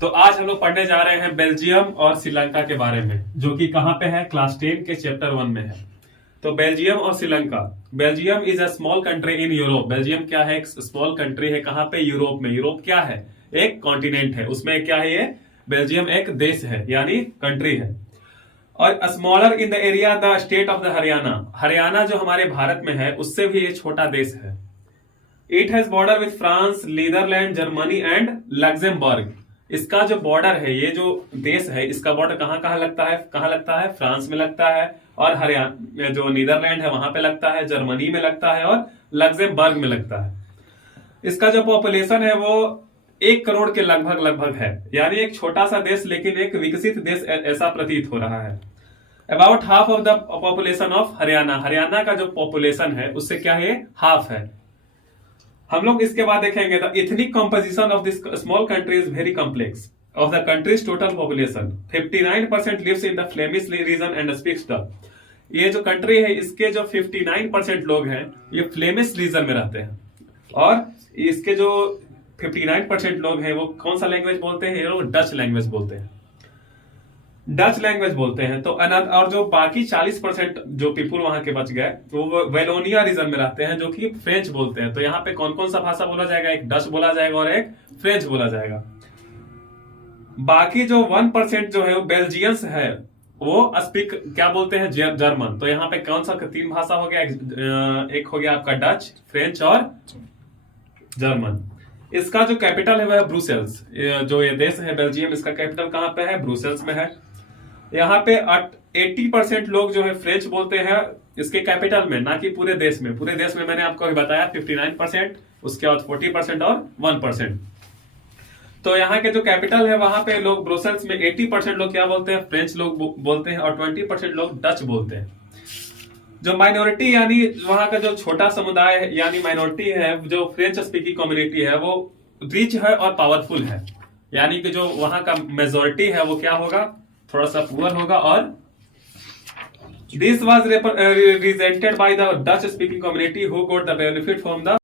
तो आज हम लोग पढ़ने जा रहे हैं बेल्जियम और श्रीलंका के बारे में, जो कि कहाँ पे है, क्लास 10 के चैप्टर 1 में है। तो बेल्जियम और Sri Lanka. Belgium is a small country in Europe. Belgium क्या है, एक स्मॉल कंट्री है। कहाँ पे, यूरोप में। यूरोप क्या है, एक कॉन्टिनेंट है। उसमें क्या है, ये बेल्जियम एक देश है, यानी कंट्री है। और smaller in the area the state of the Haryana. Haryana जो हमारे भारत में है, उससे भी ये छोटा देश है। It has border with France, Netherlands, Germany and Luxembourg. इसका जो बॉर्डर है, ये जो देश है, इसका बॉर्डर कहाँ लगता है, फ्रांस में लगता है, और हरियाणा जो नीदरलैंड है वहां पे लगता है, जर्मनी में लगता है, और लग्जमबर्ग में लगता है। इसका जो पॉपुलेशन है वो 1 करोड़ के लगभग है, यानी एक छोटा सा देश लेकिन एक विकसित देश ऐसा प्रतीत हो रहा है। About half of the population of Haryana. Haryana का जो पॉपुलेशन है उससे क्या है, हाफ है। हम लोग इसके बाद देखेंगे the ethnic composition of this small country is very complex. Of the country's total population 59% lives in the Flemish region and speaks the. ये जो कंट्री है, इसके जो 59% लोग हैं ये फ्लेमिश रीजन में रहते हैं, और इसके जो 59% लोग हैं वो कौन सा लैंग्वेज बोलते हैं, वो डच लैंग्वेज बोलते हैं। डच लैंग्वेज बोलते हैं। तो और जो बाकी 40% जो पीपुल वहां के बच गए वो वेलोनिया रीजन में रहते हैं, जो कि फ्रेंच बोलते हैं। तो यहाँ पे कौन कौन सा भाषा बोला जाएगा, एक डच बोला जाएगा और एक फ्रेंच बोला जाएगा। बाकी जो 1% जो है वो बेल्जियंस है, वो स्पीक क्या बोलते हैं, जर्मन। तो यहाँ पे कौन सा 3 भाषा हो गया, एक हो गया आपका डच, फ्रेंच और जर्मन। इसका जो कैपिटल है वह ब्रुसेल्स। जो ये देश है बेल्जियम, इसका कैपिटल कहाँ पे है, ब्रुसेल्स में है। यहाँ पे 80% लोग जो है फ्रेंच बोलते हैं इसके कैपिटल में, ना कि पूरे देश में। पूरे देश में मैंने आपको अभी बताया 59%, उसके बाद 40% और 1%। तो यहाँ के जो कैपिटल है वहां पे लोग ब्रुसेल्स में 80% लोग क्या बोलते हैं, फ्रेंच लोग बोलते हैं, और 20% लोग डच बोलते हैं। जो माइनॉरिटी यानी वहां का जो छोटा समुदाय यानी माइनॉरिटी है, जो फ्रेंच स्पीकिंग कम्युनिटी है, वो रिच है और पावरफुल है। यानी कि जो वहां का मेजोरिटी है वो क्या होगा, थोड़ा सा पुअर होगा। और this was represented by the Dutch speaking community who got the benefit from the